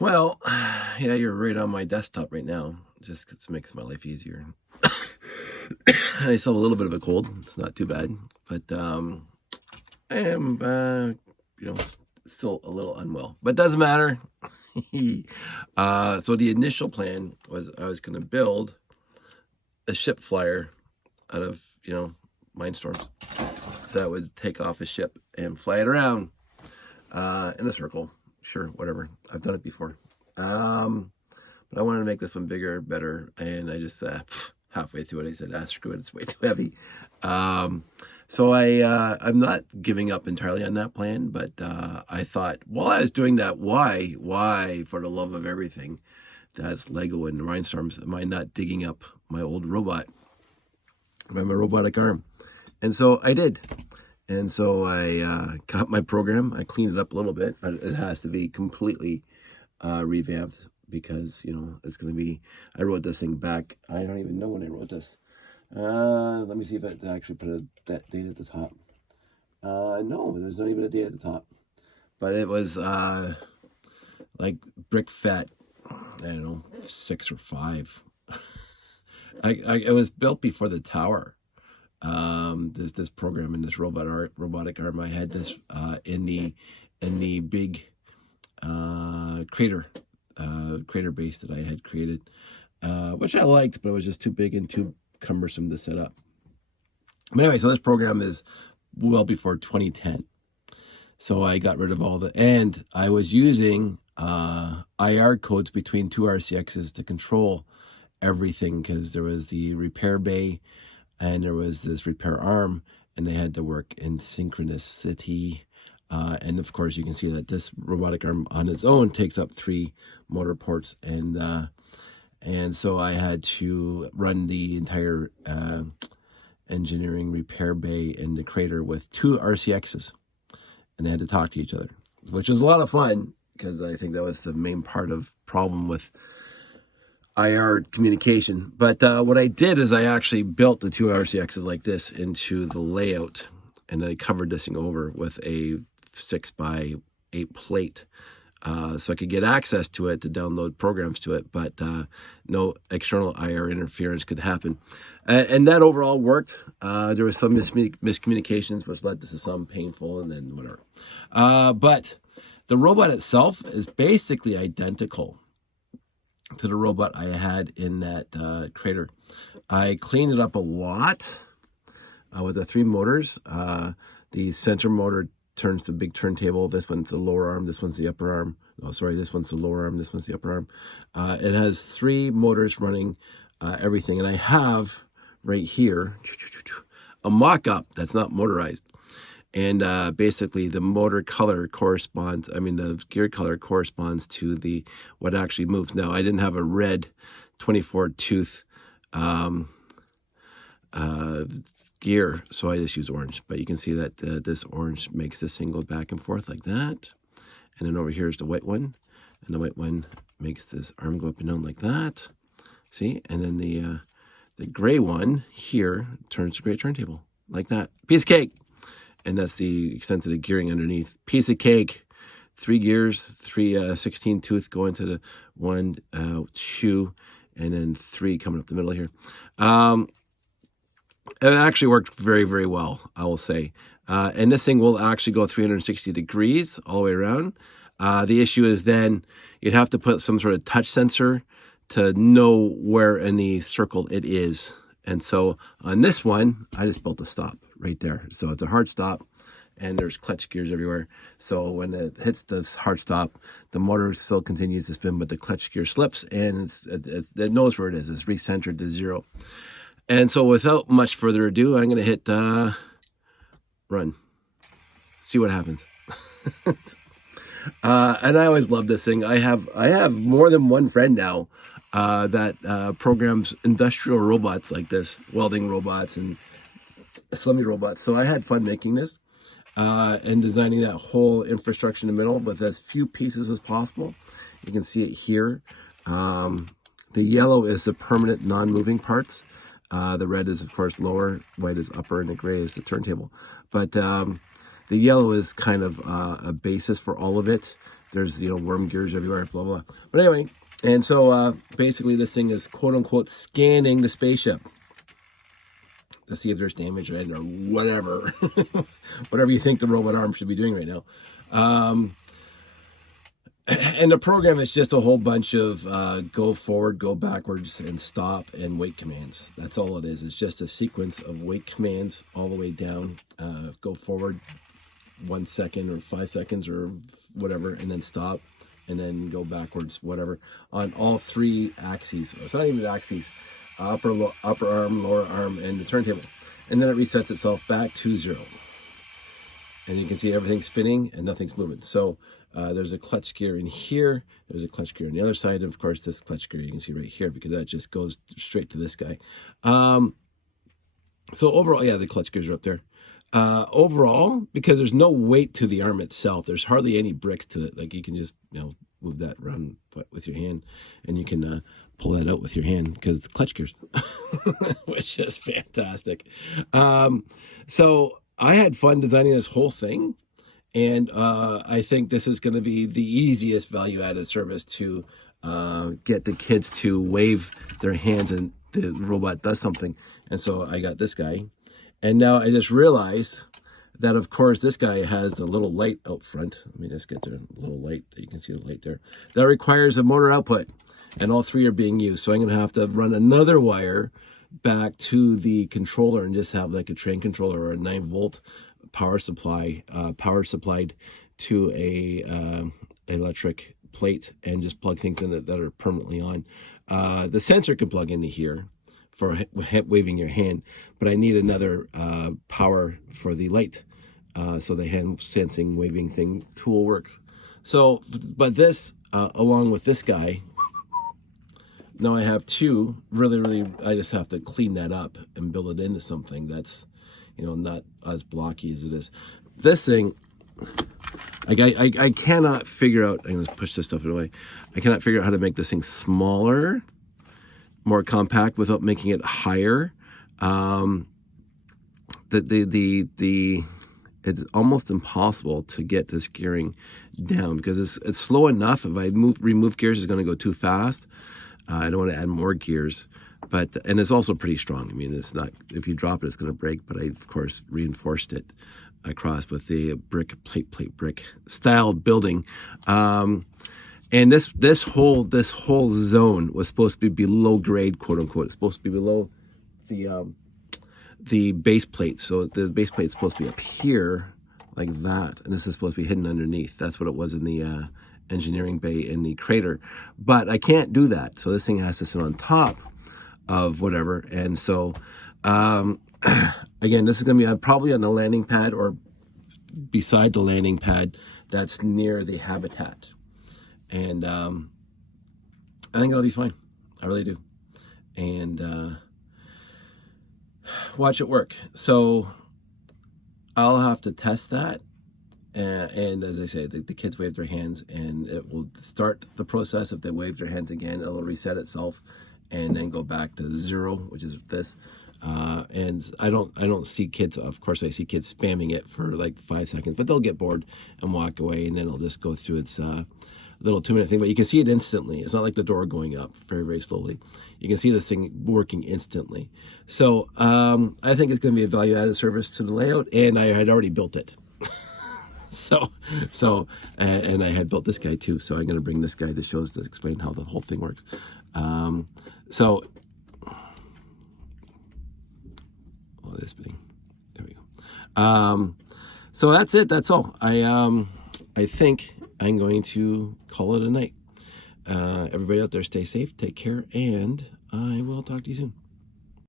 Well, yeah, you're right on my desktop right now, just 'cause it makes my life easier. I still have a little bit of a cold. It's not too bad, but I am, still a little unwell. But doesn't matter. So the initial plan was I was going to build a ship flyer out of Mindstorms, so that would take off a ship and fly it around in a circle. Sure, whatever. I've done it before. But I wanted to make this one bigger, better, and I just halfway through it, I said, screw it, it's way too heavy. So I'm not giving up entirely on that plan, but I thought while I was doing that, why, for the love of everything, that's Lego and Rhinestorms, am I not digging up my old robot, my robotic arm? And so I did. And so I got my program. I cleaned it up a little bit. It has to be completely revamped because, it's going to be, I wrote this thing back. I don't even know when I wrote this. Let me see if I actually put a date at the top. No, there's not even a date at the top. But it was like brick fat, I don't know, 6 or 5. It was built before the tower. This program in this robotic arm, I had this in the big crater base that I had created, which I liked, but it was just too big and too cumbersome to set up. But anyway, so this program is well before 2010. So I got rid of and I was using IR codes between 2 RCXs to control everything, because there was the repair bay and there was this repair arm, and they had to work in synchronicity. And of course, you can see that this robotic arm on its own takes up 3 motor ports, and so I had to run the entire engineering repair bay in the crater with 2 RCXs, and they had to talk to each other, which was a lot of fun, because I think that was the main part of problem with IR communication. But what I did is I actually built the 2 RCXs like this into the layout, and then I covered this thing over with a 6x8 plate, so I could get access to it to download programs to it, but no external IR interference could happen. And that overall worked. There was some miscommunications, which led to some painful, and then whatever. But the robot itself is basically identical to the robot I had in that crater. I cleaned it up a lot with the 3 motors. The center motor turns the big turntable. This one's the lower arm. This one's the upper arm. Oh, sorry, this one's the lower arm. This one's the upper arm. It has 3 motors running everything. And I have right here a mock-up that's not motorized. And basically the motor color corresponds, the gear color corresponds to what actually moves. Now, I didn't have a red 24 tooth gear, so I just use orange. But you can see that this orange makes this thing go back and forth like that. And then over here is the white one. And the white one makes this arm go up and down like that. See? And then the gray one here turns the gray turntable like that. Piece of cake. And that's the extent of the gearing underneath. Piece of cake. 3 gears, 3 16 tooth go into the 1, 2, and then 3 coming up the middle here. It actually worked very, very well, I will say. And this thing will actually go 360 degrees all the way around. The issue is then you'd have to put some sort of touch sensor to know where in the circle it is. And so on this one, I just built a stop right there. So it's a hard stop, and there's clutch gears everywhere. So when it hits this hard stop, the motor still continues to spin, but the clutch gear slips, and it knows where it is. It's recentered to 0. And so without much further ado, I'm going to hit run. See what happens. And I always love this thing. I have more than one friend now that programs industrial robots like this, welding robots and slimmy robots. So I had fun making this and designing that whole infrastructure in the middle with as few pieces as possible. You can see it here. The yellow is the permanent non-moving parts. The red is, of course, lower, white is upper, and the gray is the turntable. But the yellow is kind of a basis for all of it. there's, you know, worm gears everywhere, blah, blah. But anyway, and so basically this thing is quote unquote scanning the spaceship to see if there's damage or whatever, whatever you think the robot arm should be doing right now. And the program is just a whole bunch of go forward, go backwards, and stop and wait commands. That's all it is. It's just a sequence of wait commands all the way down. Go forward 1 second or 5 seconds or whatever, and then stop, and then go backwards, whatever, on all 3 axes. It's not even axes, upper arm, lower arm, and the turntable. And then it resets itself back to 0. And you can see everything's spinning and nothing's moving. So there's a clutch gear in here. There's a clutch gear on the other side. And of course, this clutch gear you can see right here, because that just goes straight to this guy. So overall, yeah, the clutch gears are up there. Overall, because there's no weight to the arm itself, there's hardly any bricks to it. Like you can just, you know, move that around with your hand, and you can pull that out with your hand because it's clutch gears, which is fantastic. So I had fun designing this whole thing, and I think this is going to be the easiest value-added service to get the kids to wave their hands and the robot does something. And so I got this guy, and now I just realized that, of course, this guy has the little light out front. Let me just get the little light. You can see the light there. That requires a motor output, and all 3 are being used. So I'm going to have to run another wire back to the controller and just have like a train controller or a 9-volt power supply, power supplied to a electric plate, and just plug things in it that are permanently on. The sensor can plug into here for waving your hand, but I need another power for the light, so the hand sensing waving thing tool works. So, but this, along with this guy, now I have 2 really, I just have to clean that up and build it into something that's, you know, not as blocky as it is. This thing, like I cannot figure out, I'm gonna push this stuff away. I cannot figure out how to make this thing smaller, more compact without making it higher. It's almost impossible to get this gearing down because it's slow enough. If I remove gears, it's going to go too fast. I don't want to add more gears, and it's also pretty strong. I mean, it's not, if you drop it, it's going to break, but I, of course, reinforced it across with the brick style building. And this whole zone was supposed to be below grade, quote unquote. It's supposed to be below the base plate. So the base plate is supposed to be up here like that, and this is supposed to be hidden underneath. That's what it was in the engineering bay in the crater, but I can't do that. So this thing has to sit on top of whatever. And so again, this is going to be probably on the landing pad or beside the landing pad that's near the habitat. And I think it'll be fine. I really do. And watch it work. So I'll have to test that. And as I say, the kids wave their hands, and it will start the process. If they wave their hands again, it'll reset itself and then go back to 0, which is this. And I don't see kids, of course I see kids spamming it for like 5 seconds, but they'll get bored and walk away, and then it'll just go through its little 2-minute thing. But you can see it instantly. It's not like the door going up very slowly. You can see this thing working instantly. So I think it's going to be a value-added service to the layout, and I had already built it. And I had built this guy too, so I'm going to bring this guy to show us, to explain how the whole thing works. This thing, there we go. So that's it. That's all. I think I'm going to call it a night. Everybody out there, stay safe, take care, and I will talk to you soon.